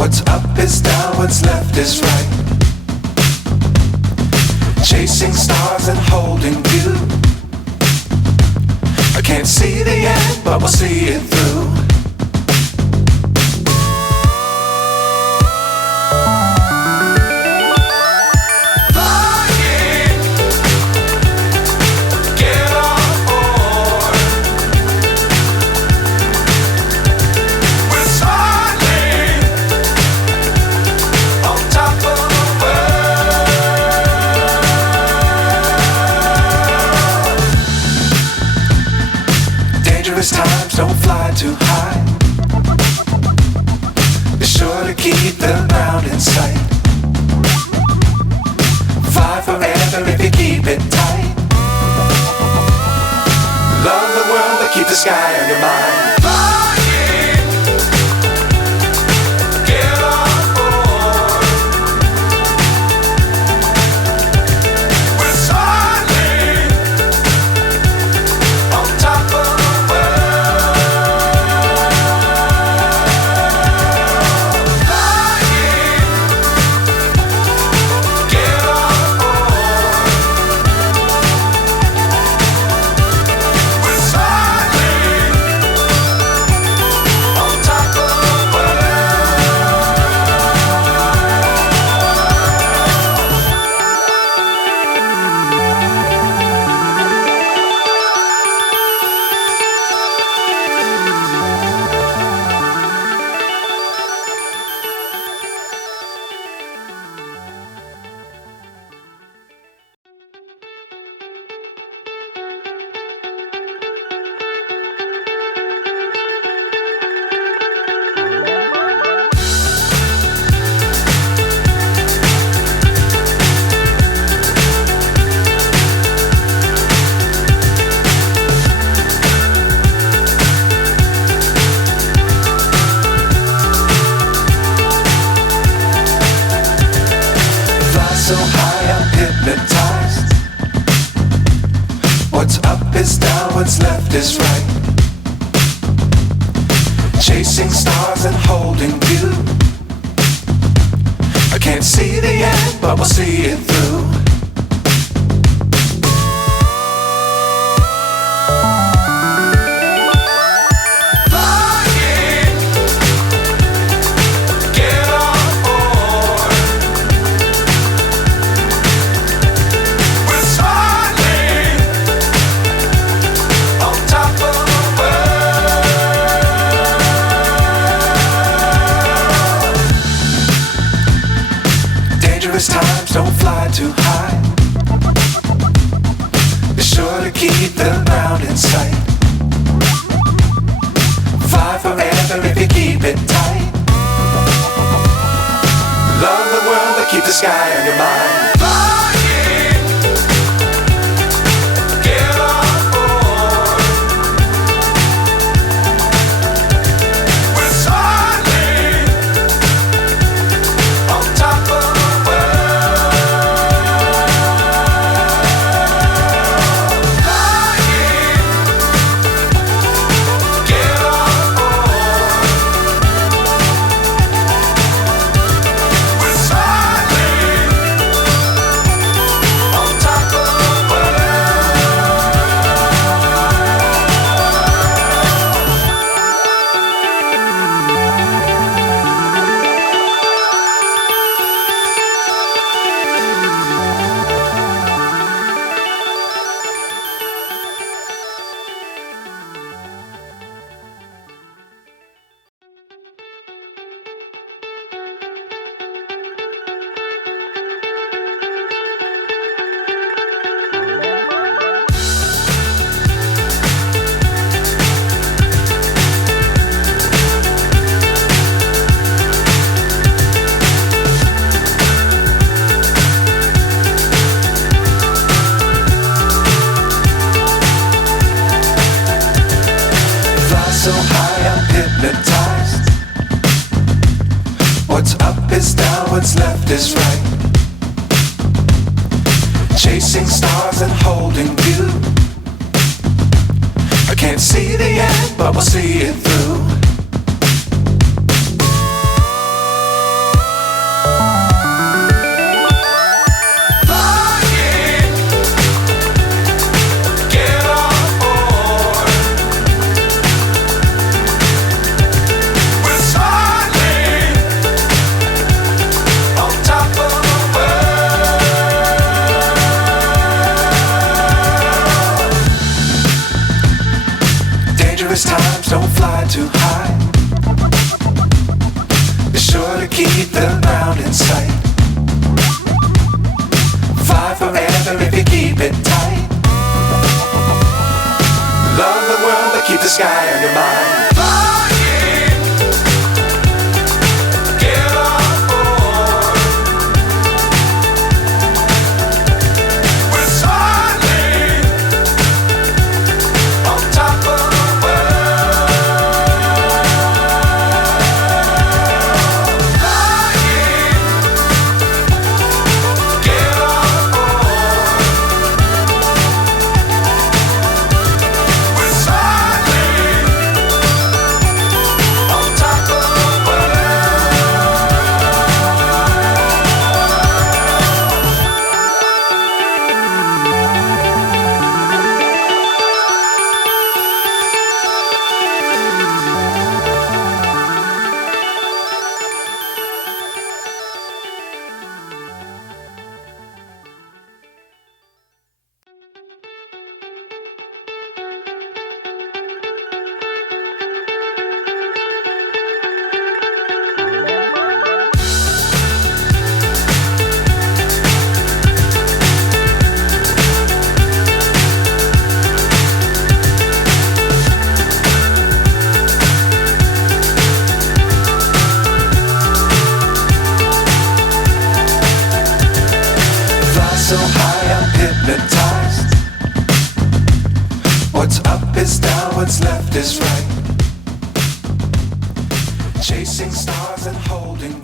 What's up is down, what's left is right. Chasing stars and holding you. I can't see the end, but we'll see it through. Times don't fly too high. Be sure to keep the ground in sight. Fly forever if you keep it tight. Love the world but keep the sky on your mind. So high I'm hypnotized. What's up is down, what's left is right. Chasing stars and holding you. I can't see the end, but we'll see it through. Times don't fly too high. Be sure to keep the ground in sight. Fly forever if you keep it tight. Love the world but keep the sky on your mind. So high I'm hypnotized. What's up is down, what's left is right. Chasing stars and holding you. I can't see the end, but we'll see it through. the ground in sight. Fly forever if you keep it tight. Love the world but keep the sky on your mind. Flying, get on board. We're soaring on top of the world. Flying, get on board. We're soaring on top of the so high I'm hypnotized. What's up is down, what's left is right. Chasing stars and holding